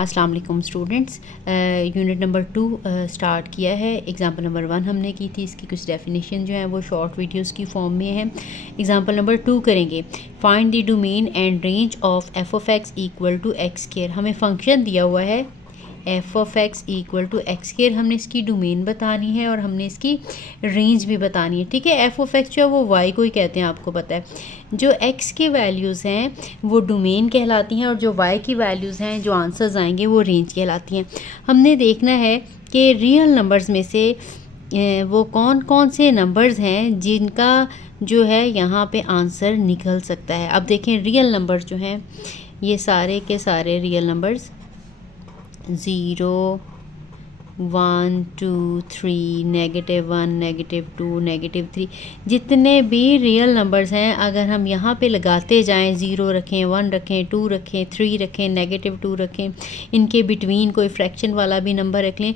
अस्सलाम वालेकुम students, unit number 2 start किया है। एग्ज़ाम्पल नंबर 1 हमने की थी, इसकी कुछ डेफिनेशन जो है वो शॉर्ट वीडियोस की फॉर्म में है। एग्ज़ाम्पल नंबर 2 करेंगे, find the domain and range of f of x equal to x square. हमें फंक्शन दिया हुआ है f of x equal to x square, हमने इसकी डोमेन बतानी है और हमने इसकी रेंज भी बतानी है। ठीक है, एफ ऑफ एक्स जो है वो वाई को ही कहते हैं, आपको पता है। जो एक्स के वैल्यूज़ हैं वो डोमेन कहलाती हैं और जो वाई की वैल्यूज़ हैं, जो आंसर्स आएंगे, वो रेंज कहलाती हैं। हमने देखना है कि रियल नंबर्स में से वो कौन कौन से नंबर्स हैं जिनका जो है यहाँ पे आंसर निकल सकता है। अब देखें, रियल नंबर्स जो हैं ये सारे के सारे रियल नंबर्स 0, 1, 2, 3, -1, -2, -3, जितने भी रियल नंबर्स हैं अगर हम यहाँ पे लगाते जाएं, 0 रखें, 1 रखें, 2 रखें, 3 रखें, -2 रखें, इनके बिटवीन कोई फ्रैक्शन वाला भी नंबर रख लें,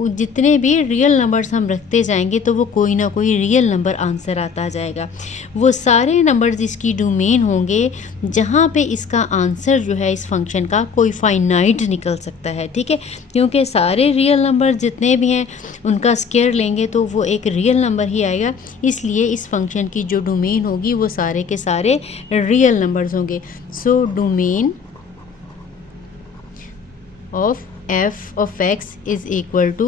जितने भी रियल नंबर्स हम रखते जाएंगे तो वो कोई ना कोई रियल नंबर आंसर आता जाएगा। वो सारे नंबर्स इसकी डोमेन होंगे जहाँ पे इसका आंसर जो है इस फंक्शन का कोई फाइनाइट निकल सकता है। ठीक है, क्योंकि सारे रियल नंबर जितने भी हैं उनका स्क्वायर लेंगे तो वो एक रियल नंबर ही आएगा, इसलिए इस फंक्शन की जो डोमेन होगी वो सारे के सारे रियल नंबर्स होंगे। So domain of f of x is equal to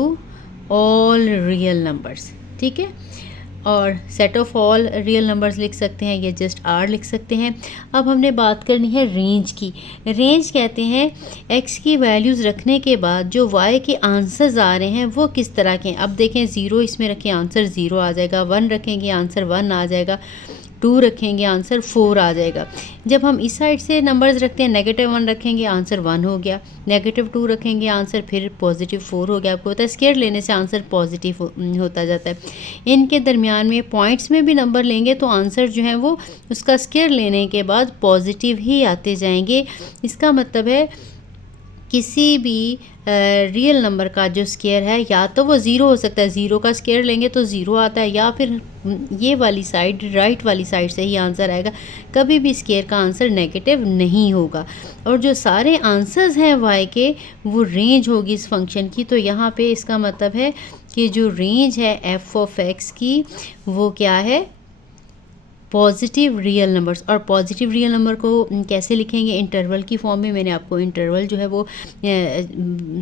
all real numbers. ठीक है, और set of all real numbers लिख सकते हैं, ये जस्ट आर लिख सकते हैं। अब हमने बात करनी है रेंज की। रेंज कहते हैं एक्स की वैल्यूज़ रखने के बाद जो वाई के आंसर्स आ रहे हैं वो किस तरह के हैं। अब देखें, 0 इसमें रखें, आंसर 0 आ जाएगा, 1 रखेंगे आंसर 1 आ जाएगा, 2 रखेंगे आंसर 4 आ जाएगा। जब हम इस साइड से नंबर्स रखते हैं, -1 रखेंगे आंसर 1 हो गया, -2 रखेंगे आंसर फिर +4 हो गया। आपको पता है स्क्वायर लेने से आंसर पॉजिटिव होता जाता है। इनके दरमियान में पॉइंट्स में भी नंबर लेंगे तो आंसर जो है वो उसका स्क्वायर लेने के बाद पॉजिटिव ही आते जाएंगे। इसका मतलब है किसी भी रियल नंबर का जो स्क्वायर है या तो वो 0 हो सकता है, 0 का स्क्वायर लेंगे तो 0 आता है, या फिर ये वाली साइड, राइट वाली साइड से ही आंसर आएगा। कभी भी स्क्वायर का आंसर नेगेटिव नहीं होगा। और जो सारे आंसर्स हैं वाई के वो रेंज होगी इस फंक्शन की। तो यहाँ पे इसका मतलब है कि जो रेंज है एफ ऑफ एक्स की वो क्या है, पॉजिटिव रियल नंबर्स। और पॉजिटिव रियल नंबर को कैसे लिखेंगे, इंटरवल की फॉर्म में। मैंने आपको इंटरवल जो है वो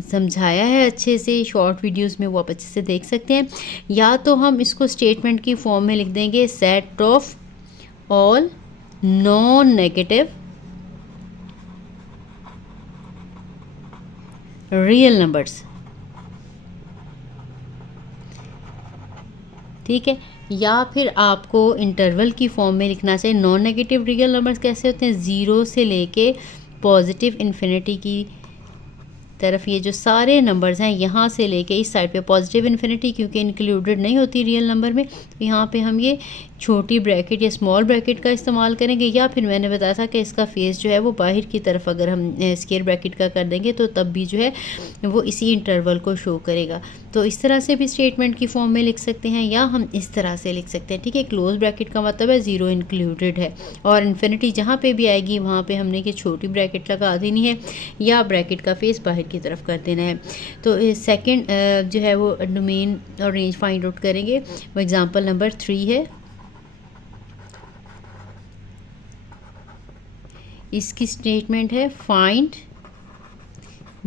समझाया है अच्छे से शॉर्ट वीडियोस में, वो आप अच्छे से देख सकते हैं। या तो हम इसको स्टेटमेंट की फॉर्म में लिख देंगे, set of all non negative real numbers. ठीक है, या फिर आपको इंटरवल की फॉर्म में लिखना चाहिए। नॉन नेगेटिव रियल नंबर्स कैसे होते हैं, 0 से लेके पॉजिटिव इन्फिनिटी की तरफ ये जो सारे नंबर्स हैं यहाँ से लेके इस साइड पे पॉजिटिव इन्फिनिटी क्योंकि इंक्लूडेड नहीं होती रियल नंबर में, तो यहाँ पे हम ये छोटी ब्रैकेट या स्मॉल ब्रैकेट का इस्तेमाल करेंगे। या फिर मैंने बताया था कि इसका फेस जो है वो बाहर की तरफ अगर हम स्क्वायर ब्रैकेट का कर देंगे तो तब भी जो है वो इसी इंटरवल को शो करेगा। तो इस तरह से भी स्टेटमेंट की फॉर्म में लिख सकते हैं या हम इस तरह से लिख सकते हैं। ठीक है, क्लोज ब्रैकेट का मतलब है 0 इंक्लूडेड है, और इन्फिनिटी जहाँ पे भी आएगी वहाँ पे हमने कि छोटी ब्रैकेट लगा देनी है या ब्रैकेट का फेस बाहर की तरफ कर देना है। तो सेकंड जो है वो डोमेन और रेंज फाइंड आउट करेंगे, वो एग्जांपल नंबर 3 है। इसकी स्टेटमेंट है, find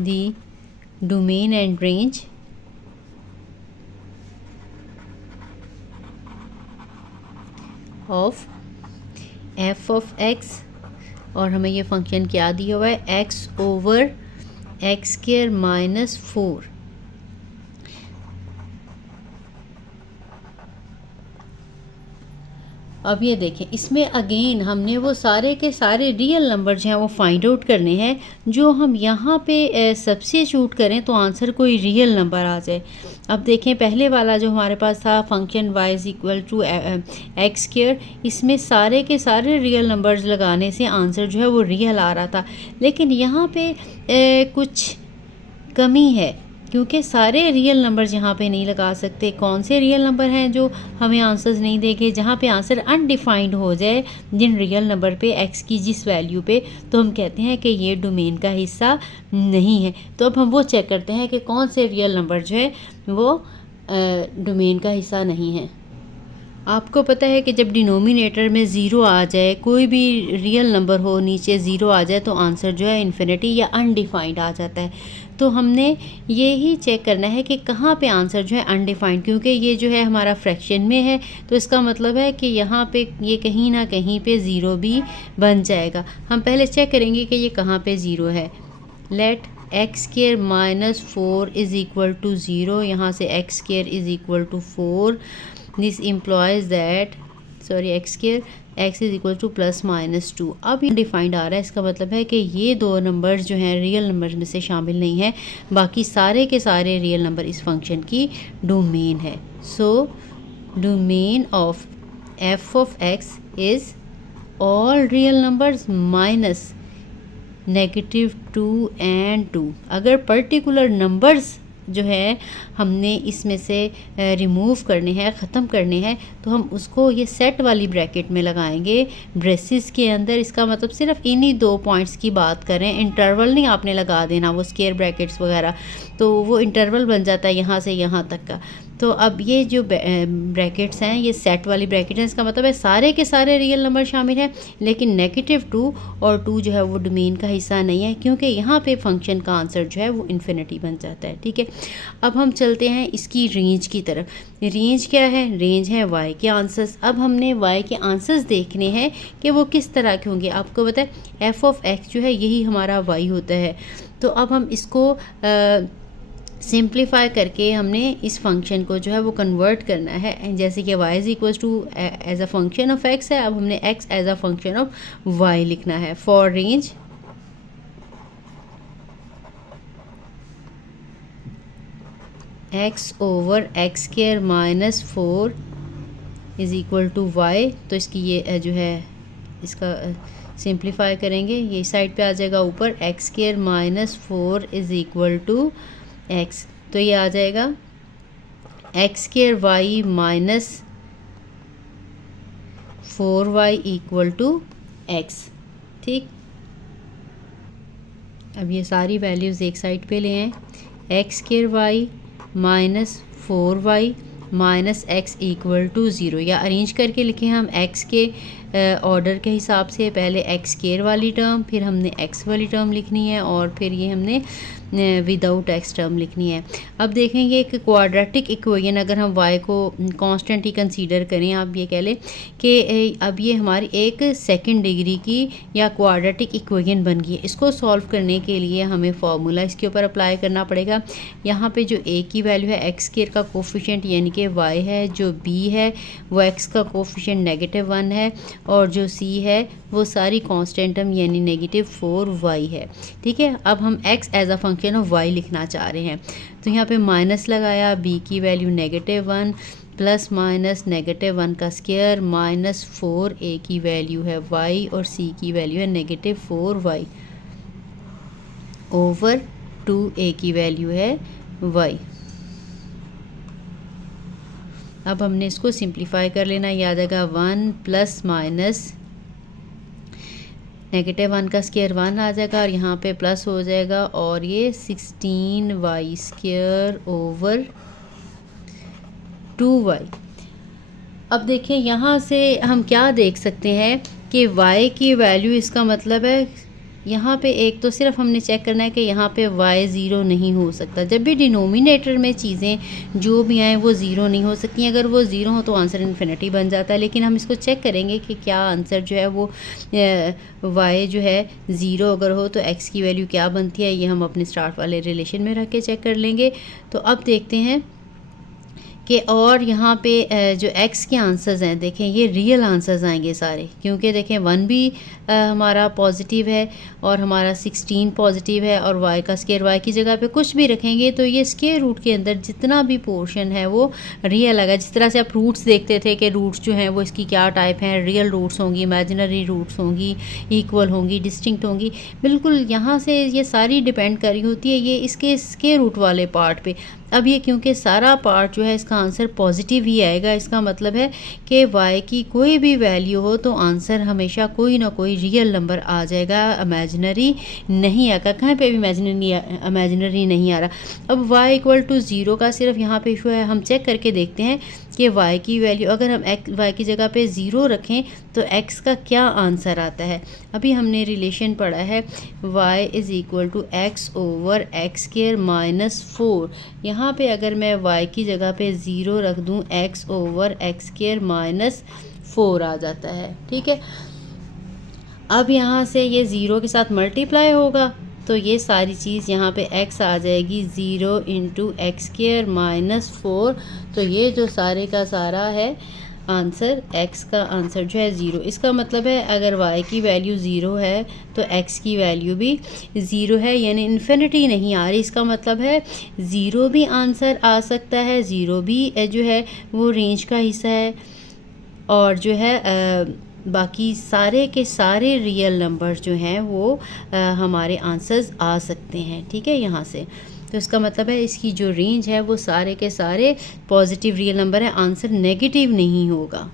the domain and range of f of x, और हमें ये फंक्शन क्या दिया हुआ है, एक्स ओवर एक्स स्क्वायर -4। अब ये देखें, इसमें अगेन हमने वो सारे के सारे रियल नंबर जो हैं वो फाइंड आउट करने हैं। जो हम यहाँ पे सब्स्टिट्यूट करें तो आंसर कोई रियल नंबर आ जाए। अब देखें, पहले वाला जो हमारे पास था function y is equal to x square, इसमें सारे के सारे रियल नंबर्स लगाने से आंसर जो है वो रियल आ रहा था। लेकिन यहाँ पे कुछ कमी है, क्योंकि सारे रियल नंबर्स यहाँ पे नहीं लगा सकते। कौन से रियल नंबर हैं जो हमें आंसर्स नहीं देंगे? जहाँ पे आंसर अनडिफाइंड हो जाए जिन रियल नंबर पे एक्स की जिस वैल्यू पे, तो हम कहते हैं कि ये डोमेन का हिस्सा नहीं है। तो अब हम वो चेक करते हैं कि कौन से रियल नंबर जो है वो डोमेन का हिस्सा नहीं है। आपको पता है कि जब डिनोमिनेटर में ज़ीरो आ जाए, कोई भी रियल नंबर हो नीचे ज़ीरो आ जाए, तो आंसर जो है इन्फिनिटी या अनडिफाइंड आ जाता है। तो हमने ये ही चेक करना है कि कहाँ पे आंसर जो है अनडिफाइंड, क्योंकि ये जो है हमारा फ्रैक्शन में है, तो इसका मतलब है कि यहाँ पे ये कहीं ना कहीं पे ज़ीरो भी बन जाएगा। हम पहले चेक करेंगे कि ये कहाँ पे ज़ीरो है। Let x square minus 4 is equal to zero. यहाँ से x square is equal to 4। This implies that x square x is equal to plus minus 2। अब ये डिफाइंड आ रहा है, इसका मतलब है कि ये दो नंबर्स जो हैं रियल नंबर में से शामिल नहीं है, बाकी सारे के सारे रियल नंबर इस फंक्शन की डोमेन है। सो domain of f of x is all real numbers minus -2 and 2। अगर पर्टिकुलर नंबर्स जो है हमने इसमें से रिमूव करने हैं, ख़त्म करने हैं, तो हम उसको ये सेट वाली ब्रैकेट में लगाएंगे, ब्रेसिस के अंदर। इसका मतलब सिर्फ इन्हीं 2 पॉइंट्स की बात करें, इंटरवल नहीं आपने लगा देना, वो स्क्वायर ब्रैकेट्स वगैरह, तो वो इंटरवल बन जाता है यहाँ से यहाँ तक का। तो अब ये जो ब्रैकेट्स हैं ये सेट वाली ब्रैकेट हैं, इसका मतलब है सारे के सारे रियल नंबर शामिल हैं, लेकिन -2 और 2 जो है वो डोमेन का हिस्सा नहीं है, क्योंकि यहाँ पे फंक्शन का आंसर जो है वो इन्फिनिटी बन जाता है। ठीक है, अब हम चलते हैं इसकी रेंज की तरफ। रेंज क्या है? रेंज है वाई के आंसर्स। अब हमने वाई के आंसर्स देखने हैं कि वो किस तरह के होंगे। आपको पता है एफ ऑफ एक्स जो है यही हमारा वाई होता है। तो अब हम इसको सिंप्लीफाई करके हमने इस फंक्शन को जो है वो कन्वर्ट करना है। जैसे कि y is equal to as a function of x है, अब हमने x as a function of y लिखना है। For range x over x square minus 4 is equal to y। तो इसकी ये जो है इसका सिंप्लीफाई करेंगे, ये साइड पे आ जाएगा ऊपर, x square minus 4 is equal to x। तो ये आ जाएगा x square y minus 4y equal to x। ठीक, अब ये सारी वैल्यूज़ एक साइड पे ले आए। X square y minus 4y minus x equal to 0, या अरेंज करके लिखें हम x के ऑर्डर के हिसाब से। पहले एक्स स्क्वायर वाली टर्म, फिर हमने x वाली टर्म लिखनी है, और फिर ये हमने विदाउट एक्स टर्म लिखनी है। अब देखेंगे एक क्वाड्रेटिक इक्वेशन, अगर हम y को कांस्टेंट ही कंसीडर करें, आप ये कह लें कि अब ये हमारी एक सेकंड डिग्री की या क्वाड्रेटिक इक्वेशन बन गई है। इसको सॉल्व करने के लिए हमें फार्मूला इसके ऊपर अप्लाई करना पड़ेगा। यहाँ पे जो a की वैल्यू है एक्स स्क्वायर का कोफिशिएंट यानी कि y है, जो b है वो x का कोफिशिएंट -1 है, और जो c है वो सारी कांस्टेंट टर्म यानी -4y है। ठीक है, अब हम x as a function of y लिखना चाह रहे हैं, तो यहाँ पे माइनस लगाया, b की वैल्यू -1 प्लस माइनस -1 का स्क्वायर माइनस 4a की वैल्यू है y और c की वैल्यू है -4y ओवर 2a की वैल्यू है y। अब हमने इसको सिंप्लीफाई कर लेना, ये आ जाएगा 1 प्लस माइनस -1 का स्क्वायर 1 आ जाएगा, और यहाँ पे प्लस हो जाएगा, और ये 16y स्क्वायर ओवर 2y। अब देखें यहाँ से हम क्या देख सकते हैं कि y की वैल्यू, इसका मतलब है यहाँ पे एक तो सिर्फ हमने चेक करना है कि यहाँ पे y 0 नहीं हो सकता। जब भी डिनोमिनेटर में चीज़ें जो भी आएँ वो 0 नहीं हो सकती। अगर वो 0 हो तो आंसर इन्फिनिटी बन जाता है, लेकिन हम इसको चेक करेंगे कि क्या आंसर जो है वो y जो है 0 अगर हो तो x की वैल्यू क्या बनती है। ये हम अपने स्टार्ट वाले रिलेशन में रख के चेक कर लेंगे। तो अब देखते हैं कि और यहाँ पे जो x के आंसर्स हैं देखें ये रियल आंसर्स आएंगे सारे, क्योंकि देखें 1 भी हमारा पॉजिटिव है और हमारा 16 पॉजिटिव है और y का स्केयर y की जगह पे कुछ भी रखेंगे तो ये स्केयर रूट के अंदर जितना भी पोर्शन है वो रियल आएगा। जिस तरह से आप रूट्स देखते थे कि रूट्स जो हैं वो इसकी क्या टाइप हैं, रियल रूट्स होंगी, इमेजिनरी रूट्स होंगी, इक्वल होंगी, डिस्टिंक्ट होंगी, बिल्कुल यहाँ से ये सारी डिपेंड कर रही होती है ये इसके स्केयर रूट वाले पार्ट पे। अब ये क्योंकि सारा पार्ट जो है इसका आंसर पॉजिटिव ही आएगा, इसका मतलब है कि y की कोई भी वैल्यू हो तो आंसर हमेशा कोई ना कोई रियल नंबर आ जाएगा, इमेजिनरी नहीं आएगा, कहीं पे भी इमेजिनरी नहीं आ रहा। अब y इक्वल टू 0 का सिर्फ यहाँ पे इशू है, हम चेक करके देखते हैं कि y की वैल्यू अगर हम y की जगह पे 0 रखें तो x का क्या आंसर आता है। अभी हमने रिलेशन पढ़ा है y is equal to x over x square minus 4। यहाँ पे अगर मैं y की जगह पे 0 रख दूँ x over x square minus 4 आ जाता है। ठीक है, अब यहाँ से ये 0 के साथ मल्टीप्लाई होगा तो ये सारी चीज़ यहाँ पे x आ जाएगी 0 इंटू एक्स स्क्वायर माइनस 4। तो ये जो सारे का सारा है आंसर, x का आंसर जो है 0। इसका मतलब है अगर y की वैल्यू 0 है तो x की वैल्यू भी 0 है, यानी इन्फिनिटी नहीं आ रही। इसका मतलब है 0 भी आंसर आ सकता है, 0 भी जो है वो रेंज का हिस्सा है और जो है बाकी सारे के सारे रियल नंबर्स जो हैं वो हमारे आंसर्स आ सकते हैं। ठीक है, यहाँ से तो इसका मतलब है इसकी जो रेंज है वो सारे के सारे पॉजिटिव रियल नंबर है, आंसर नेगेटिव नहीं होगा।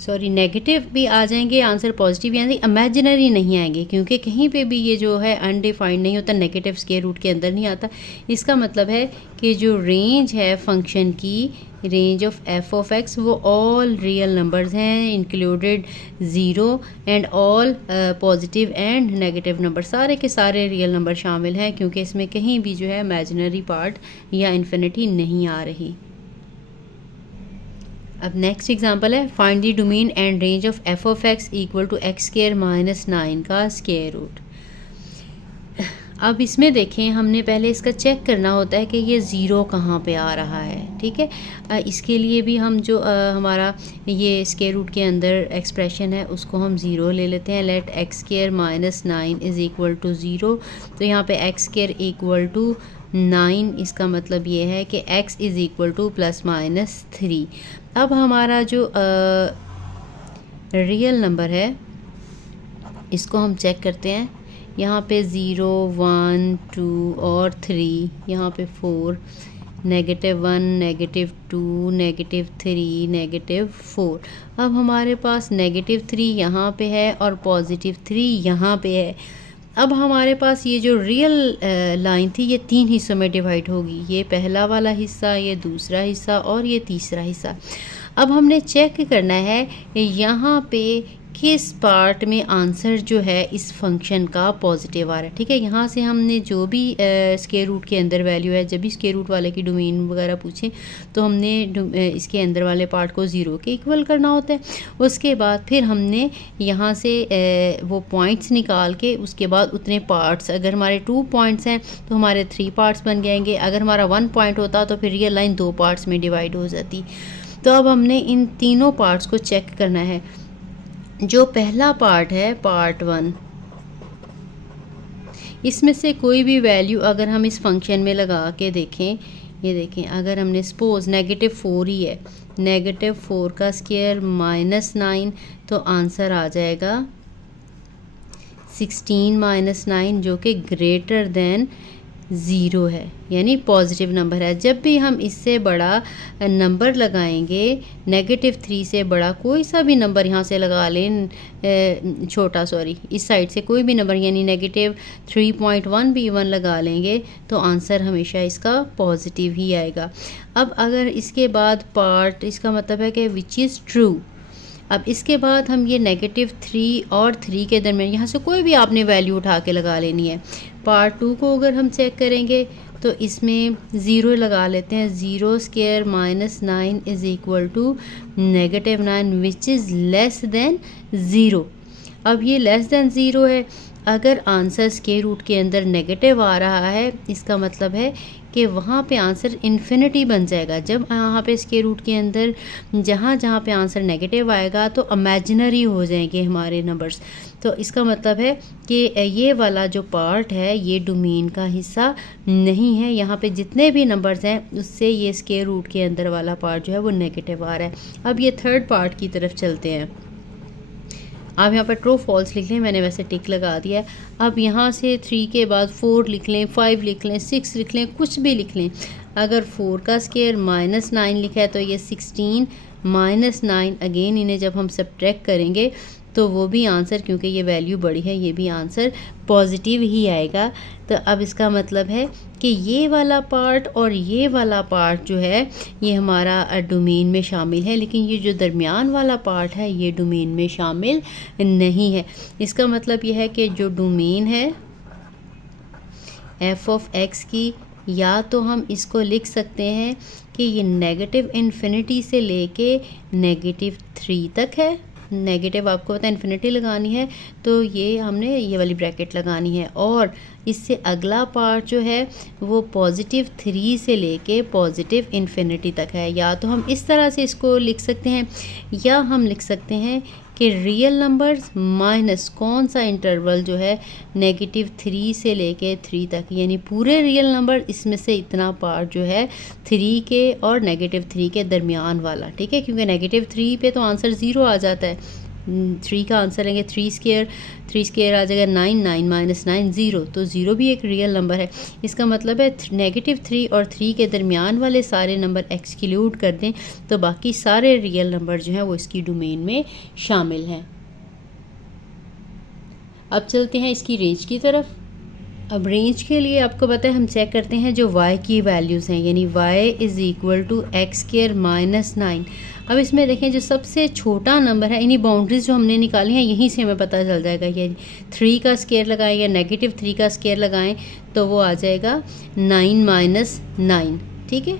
सॉरी, नेगेटिव भी आ जाएंगे, आंसर पॉजिटिव यानी इमेजिनरी नहीं आएंगे, क्योंकि कहीं पे भी ये जो है अनडिफाइंड नहीं होता, नेगेटिव स्क्वायर रूट के अंदर नहीं आता। इसका मतलब है कि जो रेंज है फंक्शन की, range of f of x, वो ऑल रियल नंबर्स हैं included 0 and all positive and negative number, सारे के सारे रियल नंबर शामिल हैं, क्योंकि इसमें कहीं भी जो है इमेजिनरी पार्ट या इन्फिनिटी नहीं आ रही। अब नेक्स्ट एग्जांपल है find the domain and range of f of x equal to x square minus 9 का स्क्वायर रूट। अब इसमें देखें हमने पहले इसका चेक करना होता है कि ये ज़ीरो कहाँ पे आ रहा है। ठीक है, इसके लिए भी हम जो हमारा ये स्क्वायर रूट के अंदर एक्सप्रेशन है उसको हम ज़ीरो ले लेते हैं। Let x square minus 9 is equal to zero. तो यहाँ पे एक्स स्क्वायर इक्वल टू 9, इसका मतलब ये है कि x is equal to plus minus 3। अब हमारा जो रियल नंबर है इसको हम चेक करते हैं। यहाँ पे 0, 1, 2 और 3, यहाँ पे 4, -1, -2, -3, -4। अब हमारे पास -3 यहाँ पे है और +3 यहाँ पे है। अब हमारे पास ये जो रियल लाइन थी ये 3 हिस्सों में डिवाइड होगी, ये पहला वाला हिस्सा, ये दूसरा हिस्सा और ये तीसरा हिस्सा। अब हमने चेक करना है यहाँ पे किस पार्ट में आंसर जो है इस फंक्शन का पॉजिटिव आ रहा है। ठीक है, यहाँ से हमने जो भी स्क्वायर रूट के अंदर वैल्यू है, जब भी स्क्वायर रूट वाले की डोमेन वगैरह पूछें तो हमने इसके अंदर वाले पार्ट को 0 के इक्वल करना होता है। उसके बाद फिर हमने यहाँ से वो पॉइंट्स निकाल के उसके बाद उतने पार्ट्स, अगर हमारे 2 पॉइंट्स हैं तो हमारे 3 पार्ट्स बन जाएंगे। अगर हमारा 1 पॉइंट होता तो फिर ये लाइन 2 पार्ट्स में डिवाइड हो जाती। तो अब हमने इन तीनों पार्ट्स को चेक करना है। जो पहला पार्ट है पार्ट 1, इसमें से कोई भी वैल्यू अगर हम इस फंक्शन में लगा के देखें, ये देखें अगर हमने सपोज -4 ही है, -4 का स्क्वायर माइनस 9, तो आंसर आ जाएगा 16 - 9 जो कि ग्रेटर देन 0 है, यानी पॉजिटिव नंबर है। जब भी हम इससे बड़ा नंबर लगाएंगे, -3 से बड़ा कोई सा भी नंबर यहाँ से लगा लें, छोटा सॉरी इस साइड से कोई भी नंबर यानी -3.1 भी 1 लगा लेंगे तो आंसर हमेशा इसका पॉजिटिव ही आएगा। अब अगर इसके बाद पार्ट, इसका मतलब है कि विच इज़ ट्रू। अब इसके बाद हम ये -3 और 3 के दरमियान यहाँ से कोई भी आपने वैल्यू उठा के लगा लेनी है। पार्ट 2 को अगर हम चेक करेंगे तो इसमें 0 लगा लेते हैं। 0 square minus 9 is equal to -9 which is less than 0। अब ये लेस देन 0 है अगर आंसर स्क्वायर रूट के अंदर नेगेटिव आ रहा है, इसका मतलब है कि वहाँ पे आंसर इन्फिनिटी बन जाएगा। जब यहाँ पे स्क्वायर रूट के अंदर जहाँ जहाँ पे आंसर नेगेटिव आएगा तो इमेजिनरी हो जाएंगे हमारे नंबर्स। तो इसका मतलब है कि ये वाला जो पार्ट है ये डोमेन का हिस्सा नहीं है। यहाँ पे जितने भी नंबर्स हैं उससे ये स्क्वायर रूट के अंदर वाला पार्ट जो है वो नेगेटिव आ रहा है। अब ये थर्ड पार्ट की तरफ चलते हैं। आप यहाँ पर ट्रू फॉल्स लिख लें, मैंने वैसे टिक लगा दिया है। अब यहाँ से 3 के बाद 4 लिख लें, 5 लिख लें, 6 लिख लें, कुछ भी लिख लें। अगर 4 का स्क्वायर -9 लिखा है तो ये 16 -9 अगेन इन्हें जब हम सब्ट्रैक्ट करेंगे तो वो भी आंसर, क्योंकि ये वैल्यू बड़ी है, ये भी आंसर पॉजिटिव ही आएगा। तो अब इसका मतलब है कि ये वाला पार्ट और ये वाला पार्ट जो है ये हमारा डोमेन में शामिल है, लेकिन ये जो दरमियान वाला पार्ट है ये डोमेन में शामिल नहीं है। इसका मतलब ये है कि जो डोमेन है f ऑफ x की, या तो हम इसको लिख सकते हैं कि ये नेगेटिव इन्फिनिटी से लेके -3 तक है। नेगेटिव आपको पता है इन्फिनिटी लगानी है तो ये हमने ये वाली ब्रैकेट लगानी है, और इससे अगला पार्ट जो है वो +3 से लेके +इन्फिनिटी तक है। या तो हम इस तरह से इसको लिख सकते हैं, या हम लिख सकते हैं कि रियल नंबर्स माइनस कौन सा इंटरवल जो है -3 से लेके 3 तक, यानी पूरे रियल नंबर, इसमें से इतना पार्ट जो है 3 के और -3 के दरमियान वाला, ठीक है। क्योंकि -3 पे तो आंसर 0 आ जाता है। 3 का आंसर लेंगे 3 स्क्वायर आ जाएगा 9, 9 - 9 0, तो 0 भी एक रियल नंबर है। इसका मतलब है -3 और 3 के दरमियान वाले सारे नंबर एक्सक्लूड कर दें तो बाकी सारे रियल नंबर जो हैं वो इसकी डोमेन में शामिल हैं। अब चलते हैं इसकी रेंज की तरफ। अब रेंज के लिए आपको पता है हम चेक करते हैं जो y की वैल्यूज़ हैं, यानी y = x² - 9। अब इसमें देखें जो सबसे छोटा नंबर है, यानी बाउंड्रीज जो हमने निकाली हैं यहीं से हमें पता चल जाएगा कि 3 का स्क्वायर लगाएं या -3 का स्क्वायर लगाएं तो वो आ जाएगा 9 - 9, ठीक है।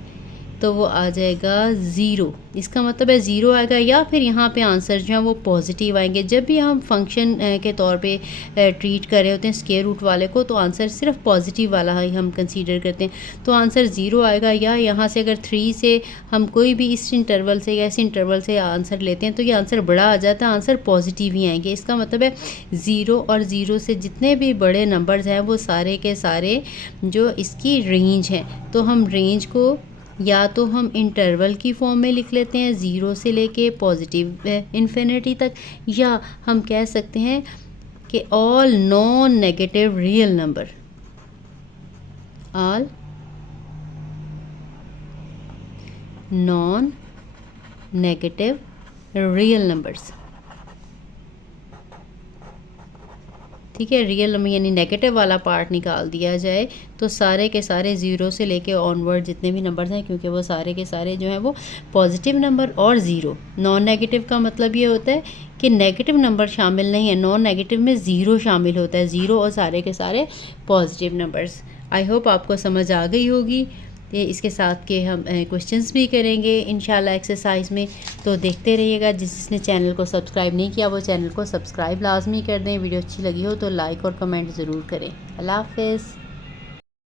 तो वो आ जाएगा 0। इसका मतलब है 0 आएगा, या फिर यहाँ पे आंसर जो है वो पॉजिटिव आएंगे। जब भी हम फंक्शन के तौर पे ट्रीट कर रहे होते हैं स्क्वायर रूट वाले को तो आंसर सिर्फ पॉजिटिव वाला ही हम कंसीडर करते हैं, तो आंसर 0 आएगा। या यहाँ से अगर 3 से हम कोई भी इस इंटरवल से या इस इंटरवल से आंसर लेते हैं तो ये आंसर बड़ा आ जाता है, आंसर पॉजिटिव ही आएंगे। इसका मतलब है 0 और 0 से जितने भी बड़े नंबर्स हैं वो सारे के सारे जो इसकी रेंज हैं, तो हम रेंज को या तो हम इंटरवल की फॉर्म में लिख लेते हैं 0 से लेके +इन्फिनिटी तक, या हम कह सकते हैं कि all non negative real number, all non negative real numbers, ठीक है। रियल नंबर यानी नेगेटिव वाला पार्ट निकाल दिया जाए तो सारे के सारे 0 से लेके ऑनवर्ड जितने भी नंबर्स हैं, क्योंकि वो सारे के सारे जो हैं वो पॉजिटिव नंबर और 0। नॉन नेगेटिव का मतलब ये होता है कि नेगेटिव नंबर शामिल नहीं है, नॉन नेगेटिव में 0 शामिल होता है, 0 और सारे के सारे पॉजिटिव नंबर्स। आई होप आपको समझ आ गई होगी। इसके साथ के हम क्वेश्चंस भी करेंगे इंशाल्लाह एक्सरसाइज में, तो देखते रहिएगा। जिसने चैनल को सब्सक्राइब नहीं किया वो चैनल को सब्सक्राइब लाजमी कर दें। वीडियो अच्छी लगी हो तो लाइक और कमेंट ज़रूर करें। अल्लाह हाफ़िज़।